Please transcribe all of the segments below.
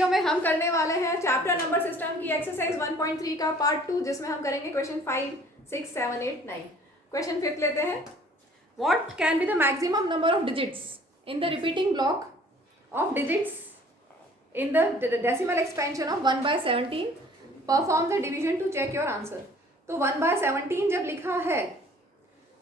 Video में हम करने वाले हैं चैप्टर नंबर सिस्टम की एक्सरसाइज 1.3 का पार्ट 2, जिसमें हम करेंगे क्वेश्चन 5, 6, 7, 8, 9। क्वेश्चन 5 लेते हैं। What can be the maximum number of digits in the repeating block of digits in the decimal expansion of 1/17? Perform the division to check your answer. तो 1/17 जब लिखा है,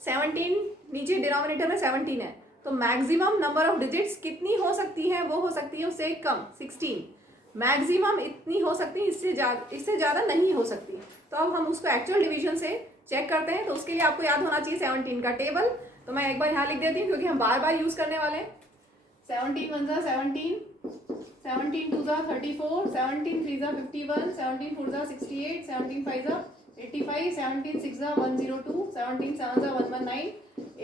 17 नीचे डिनोमिनेटर में 17 है, तो मैक्सिमम नंबर ऑफ डिजिट्स कितनी हो सकती है? वो हो सकती है उससे कम, 16। मैक्सिमम इतनी हो सकती है, इससे ज़्यादा नहीं हो सकती। तो अब हम उसको एक्चुअल डिवीजन से चेक करते हैं। तो उसके लिए आपको याद होना चाहिए 17 का टेबल। तो मैं एक बार यहाँ लिख देती हूँ क्योंकि हम बार बार यूज़ करने वाले हैं। 17 1 ज़ा 17, 17 2 ज़ा 34, 17 3 ज़ा 51, 17 4 ज़ा 68, 17 5 ज़ा 85, 17 6 ज़ा 102, 17 7 ज़ा 119,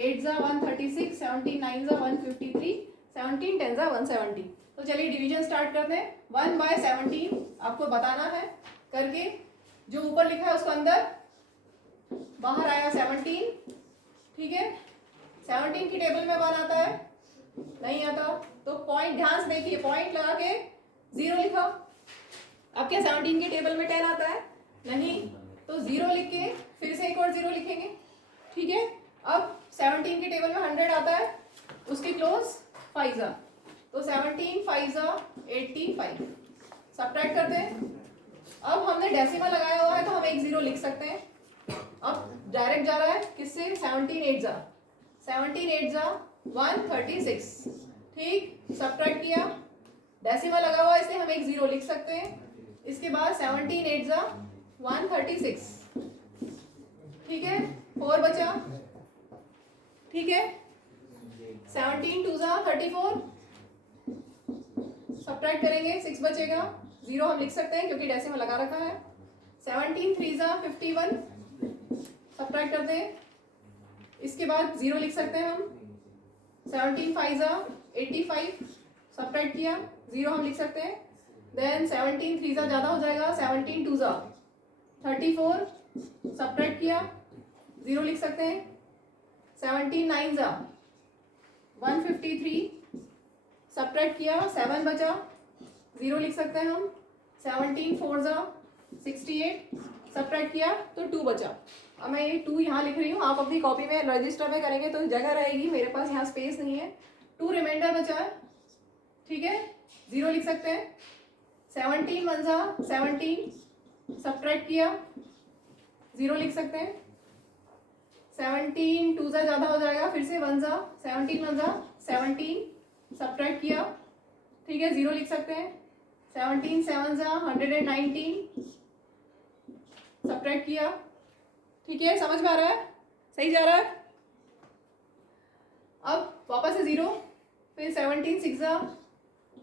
8 ज़ा 136, 17 9 ज़ा 153, 17 10 ज़ा 170। तो चलिए डिवीजन स्टार्ट करते हैं। 1/17 आपको बताना है करके, जो ऊपर लिखा है उसको अंदर, बाहर आया 17, ठीक है। 17 की टेबल में 1 आता है, नहीं आता तो पॉइंट ध्यान से देखिए, पॉइंट लगा के 0 लिखा। अब क्या 17 की टेबल में 10 आता है? नहीं, तो 0 लिख के फिर से एक और 0 लिखेंगे, ठीक है। अब 17 की टेबल में 100 आता है, उसके क्लोज 5 ज़ा, तो 17 5 ज़ा 85। सब्ट्रैक्ट करते हैं। अब हमने डेसिमल लगाया हुआ है तो हम एक 0 लिख सकते हैं। अब डायरेक्ट जा रहा है किससे? 17 8 ज़ा, 17 8 ज़ा 136, ठीक। सब्ट्रैक्ट किया, डेसिमल लगा हुआ है इसलिए हम एक 0 लिख सकते हैं। इसके बाद 17 8 ज़ा 136, ठीक है। 4 बचा, ठीक है। 17 2 ज़ा 34, सब्ट्रैक्ट करेंगे, 6 बचेगा। 0 हम लिख सकते हैं क्योंकि डेसिमल लगा रखा है। 17 3 ज़ा 51, सब्ट्रैक्ट करते हैं। इसके बाद 0 लिख सकते हैं हम। 17 5 ज़ा 85, सब्ट्रैक्ट किया, 0 हम लिख सकते हैं। देन 17 3 ज़ा ज़्यादा हो जाएगा, 17 2 ज़ा 34, सब्ट्रैक्ट किया, 0 लिख सकते हैं। 17 9 ज़ा 153, सब्ट्रैक्ट किया, 7 बचा, 0 लिख सकते हैं हम। 17 4 ज़ा 68, सब्ट्रैक्ट किया तो 2 बचा। अब मैं ये 2 यहाँ लिख रही हूँ, आप अपनी कॉपी में रजिस्टर में करेंगे तो जगह रहेगी, मेरे पास यहाँ स्पेस नहीं है। 2 रिमाइंडर बचा है, ठीक है, 0 लिख सकते हैं। 17 1 ज़ा 17, सब्ट्रैक्ट किया, 0 लिख सकते हैं। 17 2 ज़ा ज़्यादा हो जाएगा, फिर से 1 ज़ा, 17 1 ज़ा 17, सब्ट्रैक्ट किया, ठीक है, 0 लिख सकते हैं। 17 7 ज़ा 119, सब्ट्रैक्ट किया, ठीक है। समझ में आ रहा है? सही जा रहा है? अब वापस से 0, फिर 17 6 ज़ा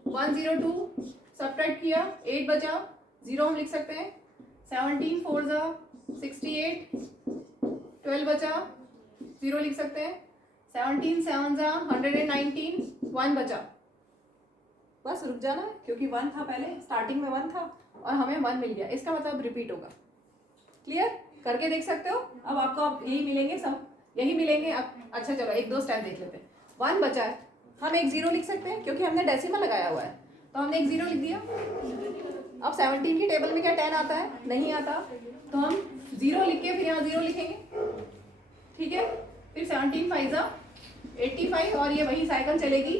102, सब्ट्रैक्ट किया, 8 बचा, 0 हम लिख सकते हैं। 17 4 ज़ा 68, 12 बचा, 0 लिख सकते हैं। 17 7 ज़ा 119, 1 बचा। बस रुक जाना क्योंकि 1 था पहले, स्टार्टिंग में 1 था और हमें 1 मिल गया, इसका मतलब रिपीट होगा। क्लियर? करके देख सकते हो। अब आपको अब यही मिलेंगे, सब यही मिलेंगे। अब अच्छा चलो एक दो स्टेप देख लेते हैं। 1 बचा है, हम एक 0 लिख सकते हैं क्योंकि हमने डेसिमल लगाया हुआ है, तो हमने एक 0 लिख दिया। अब 17 की टेबल में क्या 10 आता है? नहीं आता, तो हम 0 लिख के फिर यहाँ 0 लिखेंगे, ठीक है। फिर 17 5 ज़ा 85 और ये वही साइकिल चलेगी।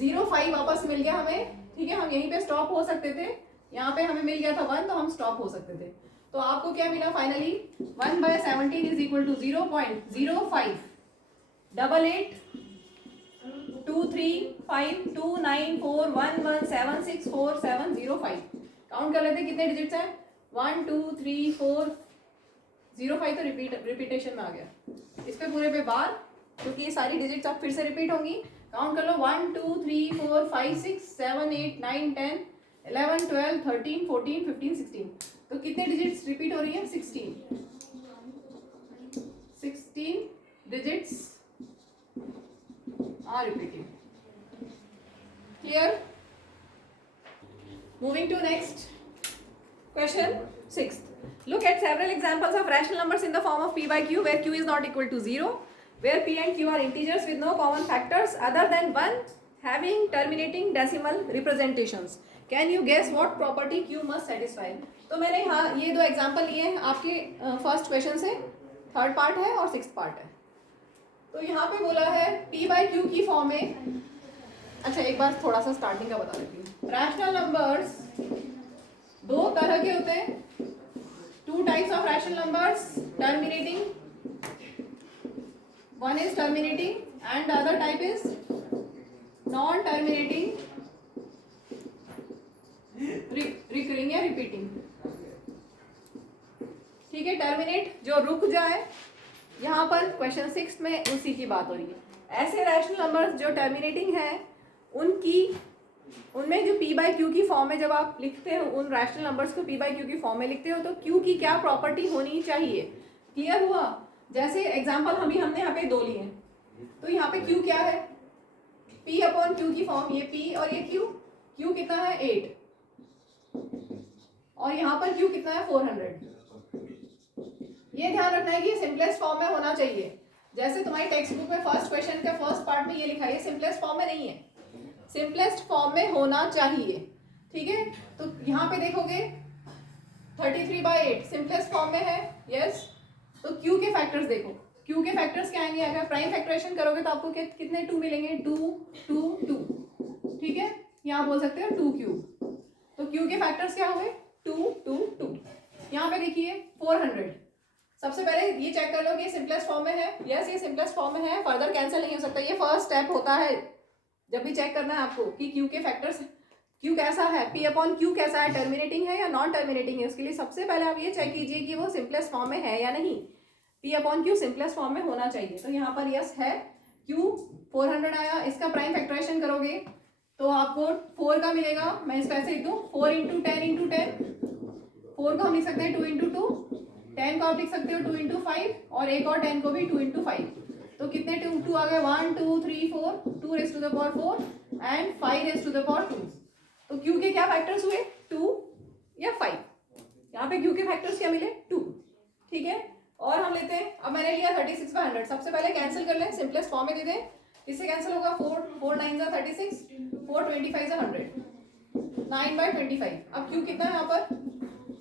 0 5 वापस मिल गया हमें, ठीक है। हम यहीं पे स्टॉप हो सकते थे, यहाँ पे हमें मिल गया था 1, तो हम स्टॉप हो सकते थे। तो आपको क्या मिला finally? 1/17 is equal to 0.05 88 2 3 5 2 9 4 1 1 7 6 4 7 0 5। Count कर लेते हैं कितने डिजिट्स हैं। 1 2 3 4 0 5 तो रिपीटेशन में आ गया। इस पे पूरे पे बार, क्योंकि ये सारी डिजिट्स अब फिर से रिपीट होंगी। काउंट कर लो 1 2 3 4 5 6 7 8 9 10 11 12 13 14 15 16। तो कितने डिजिट्स रिपीट हो रही है? 16 digits are repeating. Clear? Moving to next question 6. Look at several examples of rational numbers in the form of p by q where q is not equal to 0, where p and q are integers with no common factors other than 1 having terminating decimal representations. Can you guess what property q must satisfy? तो मैंने यहाँ ये दो example लिए हैं आपके first question से, third part है और सिक्स्थ पार्ट है। तो यहाँ पे बोला है पी बाई क्यू की फॉर्म में, अच्छा एक बार थोड़ा सा स्टार्टिंग का बता देती हूँ। रैशनल नंबर्स दो तरह के होते हैं, two types of rational numbers, terminating, one is terminating and the other type is non terminating, recurring या रिपीटिंग। ठीक है, टर्मिनेट जो रुक जाए, यहाँ पर क्वेश्चन 6 में उसी की बात हो रही है। ऐसे रैशनल नंबर्स जो टर्मिनेटिंग हैं उनमें जो पी बाई क्यू की फॉर्म में जब आप लिखते हो, उन रैशनल नंबर्स को पी बाई क्यू की फॉर्म में लिखते हो, तो क्यू की क्या प्रॉपर्टी होनी चाहिए? क्लियर हुआ? जैसे एग्जांपल हमने यहाँ पे दो लिए, तो यहाँ पे क्यू क्या है, पी अपॉन क्यू की फॉर्म, ये पी और ये क्यू कितना है 8, और यहाँ पर क्यू कितना है 400। ये ध्यान रखना है कि ये सिंपलेस्ट फॉर्म में होना चाहिए। जैसे तुम्हारी टेक्स्ट बुक में फर्स्ट क्वेश्चन का फर्स्ट पार्ट में ये लिखा है, ये सिंपलेस्ट फॉर्म में नहीं है, सिंपलेस्ट फॉर्म में होना चाहिए। ठीक है, तो यहाँ पे देखोगे 33/8 सिंपलेस्ट फॉर्म में है, यस। तो क्यू के फैक्टर्स देखो, क्यू के फैक्टर्स क्या आएंगे? अगर प्राइम फैक्टरेशन करोगे तो आपको कितने 2 मिलेंगे? 2 2 2। ठीक है, यहाँ बोल सकते हो 2 क्यूब। तो क्यू के फैक्टर्स क्या हुए? 2 2 2। यहाँ पे देखिए 400। सबसे पहले ये चेक कर लो कि सिंपलेस्ट फॉर्म में है, यस ये सिंपलेस्ट फॉर्म में है, फर्दर कैंसिल नहीं हो सकता। ये फर्स्ट स्टेप होता है जब भी चेक करना है आपको कि क्यू के फैक्टर्स, क्यू कैसा है, पी अपॉन क्यू कैसा है, टर्मिनेटिंग है या नॉन टर्मिनेटिंग है। उसके लिए सबसे पहले आप ये चेक कीजिए कि वो सिंपलेस्ट फॉर्म में है या नहीं। P upon Q simplest form में होना चाहिए। तो यहाँ पर यस है, क्यू 400 आया। इसका प्राइम फैक्टराइजेशन करोगे तो आपको 4 का मिलेगा। मैं इसको ऐसे लिख दूँ 4 × 10 × 10। 4 को हम लिख सकते हैं 2 × 2, 10 को आप लिख सकते हो 2 × 5, और एक और 10 को भी 2 × 5। तो कितने 2 आ गए? 1 2 3 4, 2 raised to the power 4 and 5 raised to the power 2। तो क्यू के क्या फैक्टर्स हुए? 2 या 5। यहाँ पे क्यू के फैक्टर्स क्या मिले? 2। ठीक है, और हम लेते हैं, अब मैंने लिया 36/100। सबसे पहले कैंसिल कर लें, सिंपलेस्ट फॉर्म में दे दें। किससे कैंसिल होगा? 4 9 = 36, 4 25 = 100, 9/25। अब क्यू कितना है यहाँ पर?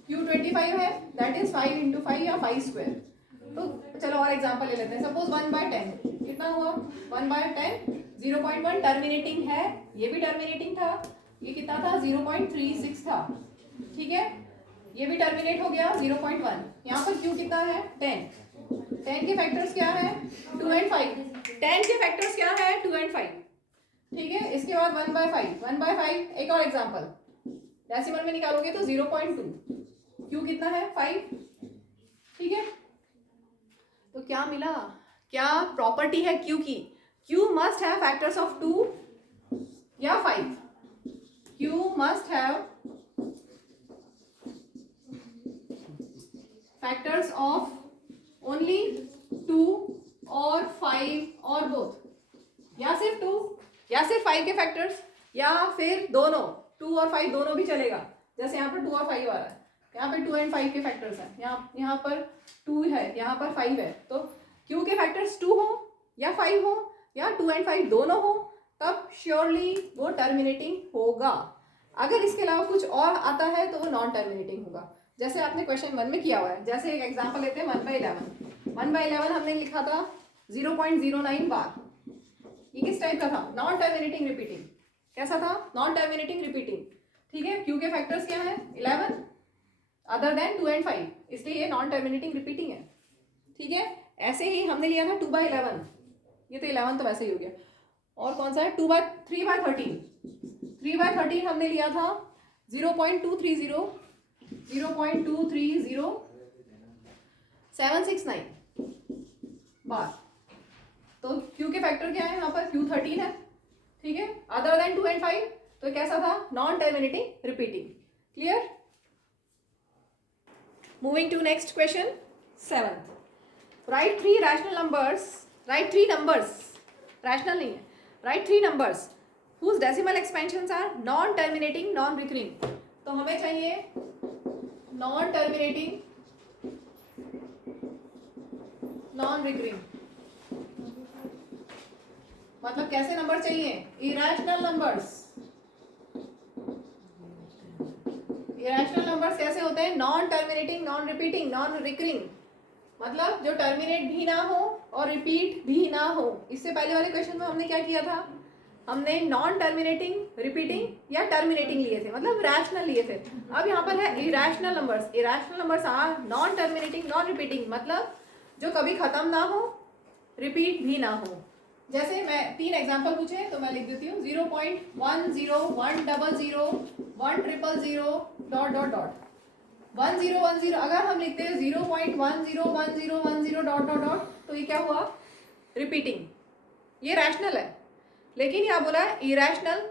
क्यू 25 है, दैट इज 5 × 5 या 5²। तो चलो और एग्जांपल ले लेते हैं। सपोज 1/10 कितना हुआ? 1/10 0.1 टर्मिनेटिंग है, ये भी टर्मिनेटिंग था। ये कितना था? 0.36 था। ठीक है, ये भी टर्मिनेट हो गया 0.1। यहाँ पर क्यू कितना है? 10। 10 के फैक्टर्स क्या है? 2 and 5। 10 के फैक्टर्स क्या है? 2 and 5। ठीक है, इसके बाद 1/5। 1/5 एक और एग्जांपल, डेसिमल में निकालोगे तो 0.2। क्यू कितना है? 5। ठीक है, तो क्या मिला? क्या प्रॉपर्टी है क्यू की? Q must have factors of 2 या 5। Q must have factors of only 2 और 5 और बोथ, या सिर्फ 2 या सिर्फ 5 के फैक्टर्स, या फिर दोनों 2 और 5 दोनों भी चलेगा। जैसे यहाँ पर 2 और 5 आ रहा है, यहाँ पे 2 and 5 के फैक्टर्स हैं, यहाँ पर 2 है, यहाँ पर 5 है। तो क्यू के फैक्टर्स 2 हो या 5 हो या 2 and 5 दोनों हो, तब श्योरली वो टर्मिनेटिंग होगा। अगर इसके अलावा कुछ और आता है तो वो नॉन टर्मिनेटिंग होगा। जैसे आपने क्वेश्चन 1 में किया हुआ है। जैसे एक एग्जांपल लेते हैं 1/11। 1/11 हमने लिखा था 0.09 बार। ये किस टाइप का था? Non terminating repeating. कैसा था? Non terminating repeating. ठीक है, क्यू के फैक्टर्स क्या है? 11 अदर देन 2 and 5, इसलिए ये नॉन टर्मिनेटिंग रिपीटिंग है। ठीक है, ऐसे ही हमने लिया था 2/11। ये तो 11 तो वैसे ही हो गया। और कौन सा है? 3/13। 3/13 हमने लिया था 0.230 769 बार। तो क्यू के फैक्टर क्या है यहाँ पर? क्यू 13 है। ठीक है, अदर देन 2 and 5, तो कैसा था? Non terminating repeating. Clear? Moving to next question 7th। Write 3 rational numbers, write 3 numbers, rational नहीं है, write 3 numbers whose decimal expansions are non terminating non recurring। तो हमें चाहिए नॉन टर्मिनेटिंग नॉन रिकरिंग। मतलब कैसे नंबर चाहिए? इरेशनल नंबर्स, इरेशनल नंबर्स कैसे होते हैं? Non terminating, non repeating, non recurring, मतलब जो टर्मिनेट भी ना हो और रिपीट भी ना हो। इससे पहले वाले क्वेश्चन में हमने क्या किया था? हमने नॉन टर्मिनेटिंग, रिपीटिंग या टर्मिनेटिंग लिए थे, मतलब रैशनल लिए थे। अब यहाँ पर है irrational numbers. Irrational numbers are non terminating, non repeating, मतलब जो कभी खत्म ना हो, रिपीट भी ना हो। जैसे मैं 3 एग्जांपल पूछे तो मैं लिख देती हूँ 0.10 100 100 डॉट डॉट डॉट 1010। अगर हम लिखते हैं 0.101010 डॉट डॉट डॉट तो ये क्या हुआ? रिपीटिंग, ये रैशनल है। लेकिन यहाँ बोला है इरेशनल।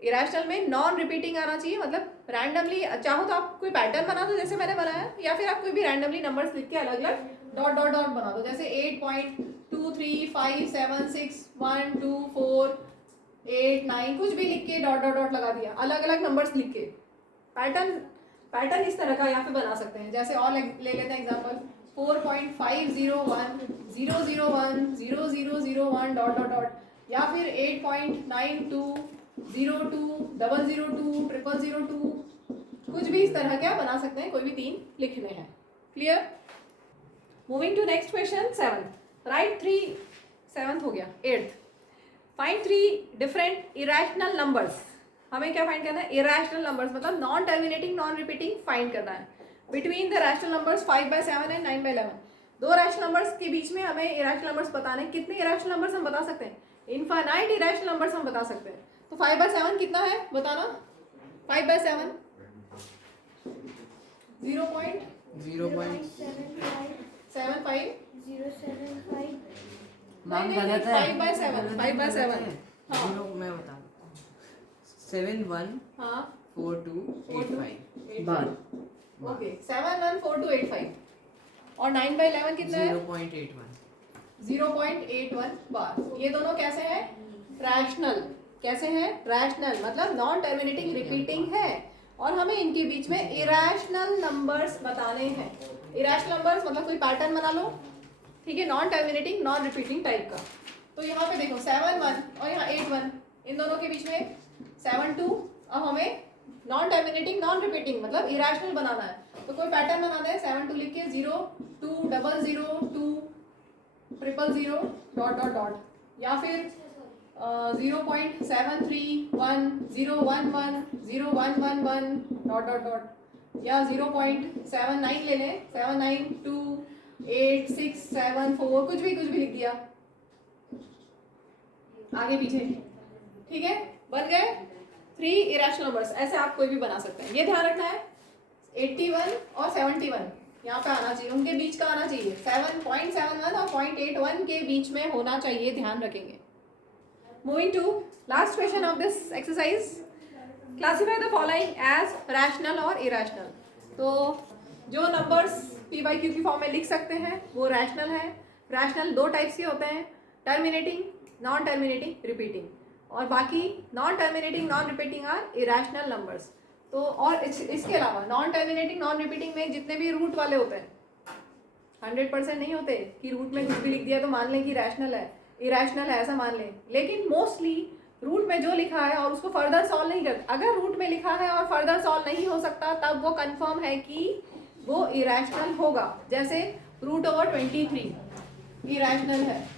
इरेशनल में नॉन रिपीटिंग आना चाहिए, मतलब रैंडमली, चाहो तो आप कोई पैटर्न बना दो जैसे मैंने बनाया, या फिर आप कोई भी रैंडमली नंबर्स लिख के अलग अलग डॉट डॉट डॉट बना दो, जैसे 8.23576124 8 9 कुछ भी लिख के डॉट डॉट डॉट लगा दिया, अलग अलग नंबर्स लिख के। पैटर्न इस तरह का यहाँ पे बना सकते हैं। जैसे और ले लेते हैं एग्जांपल 4.501 डॉट डॉट डॉट, या फिर 8.9202002002 कुछ भी इस तरह क्या बना सकते हैं, कोई भी 3 लिखने हैं। Clear? Moving to next question 7। Write 3, 7th हो गया। 8th, find 3 different irrational numbers. हमें क्या फाइंड करना है? इरेशनल नंबर्स, मतलब non terminating, non repeating find करना है between the rational numbers 5/7 and 9/11। 2 rational numbers के बीच में हमें इरेशनल नंबर्स बताने। कितने इरेशनल नंबर्स हम बता सकते हैं? इनफाइनाइट इरेशनल नंबर्स हम बता सकते हैं। तो 5/7 कितना है बताना? 5/7 0.75 नाम गलत है। 5/7 5/7 हाँ मैं बता 71 हाँ 4285 बार। ओके 714285। और 9/11 कितना है? 0.81 बार। ये दोनों कैसे हैं? रैशनल। कैसे हैं? रैशनल, मतलब नॉन टर्मिनेटिंग, रिपीटिंग है, और हमें इनके बीच में इरेशनल नंबर्स बताने हैं। इरेशनल नंबर्स मतलब कोई पैटर्न बना लो, ठीक है, non terminating, non repeating type का। तो यहाँ पे देखो 7-1 और यहाँ 8-1, इन दोनों के बीच में 7-2। अब हमें नॉन टर्मिनेटिंग, नॉन रिपीटिंग मतलब इरेशनल बनाना है, तो कोई पैटर्न बनाना है। 7-2 लिख के 0.20020000 डॉट डॉट डॉट, या फिर 0.7310110111 डॉट डॉट डॉट, या 0.79 ले लें, 7928674 कुछ भी लिख दिया आगे पीछे। ठीक है, बन गए 3 इरेशनल नंबर्स। ऐसे आप कोई भी बना सकते हैं। ये ध्यान रखना है 81 और 71 यहाँ पे आना चाहिए, उनके बीच का आना चाहिए। 7.71 और 0.81 के बीच में होना चाहिए, ध्यान रखेंगे। Moving to last question of this exercise, classify the following as rational और इरेशनल। तो जो नंबर्स PQ की फॉर्म में लिख सकते हैं वो रैशनल है। रैशनल 2 टाइप्स के होते हैं, टर्मिनेटिंग, नॉन टर्मिनेटिंग, रिपीटिंग, और बाकी non terminating, non repeating are irrational numbers. तो और इसके अलावा नॉन टर्मिनेटिंग, नॉन रिपीटिंग में जितने भी रूट वाले होते हैं 100% नहीं होते कि रूट में कुछ भी लिख दिया तो मान लें कि रैशनल है, इरेशनल है ऐसा मान लें, लेकिन मोस्टली रूट में जो लिखा है और उसको फर्दर सॉल्व नहीं करते, अगर रूट में लिखा है और फर्दर सॉल्व नहीं हो सकता तब वो कंफर्म है कि वो इरेशनल होगा। जैसे √23 इरेशनल है,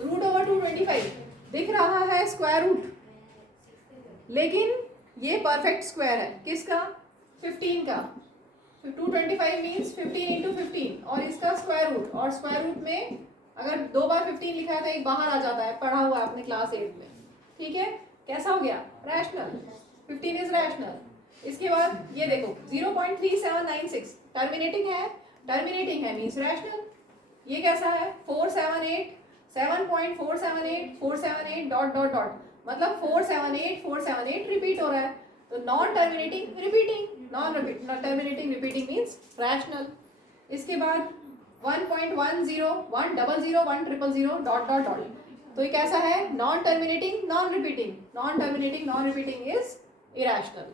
√225 दिख रहा है स्क्वायर रूट, लेकिन ये परफेक्ट स्क्वायर है किसका? 15 का। 225 मीन्स 15 × 15 और इसका स्क्वायर रूट, और स्क्वायर रूट में अगर 2 बार 15 लिखा है तो एक बाहर आ जाता है, पढ़ा हुआ है आपने क्लास 8 में। ठीक है, कैसा हो गया? रैशनल। 15 is rational. इसके बाद ये देखो 0.3796 टर्मिनेटिंग है मीन्स रैशनल। ये कैसा है? 478 7.478 478 डॉट डॉट डॉट, मतलब 478 रिपीट हो रहा है, तो non terminating, repeating, non terminating, repeating means rational. इसके बाद 1.10 100 100 डॉट डॉट डॉट, तो ये कैसा है? Non terminating, non repeating. Non terminating, non repeating is irrational.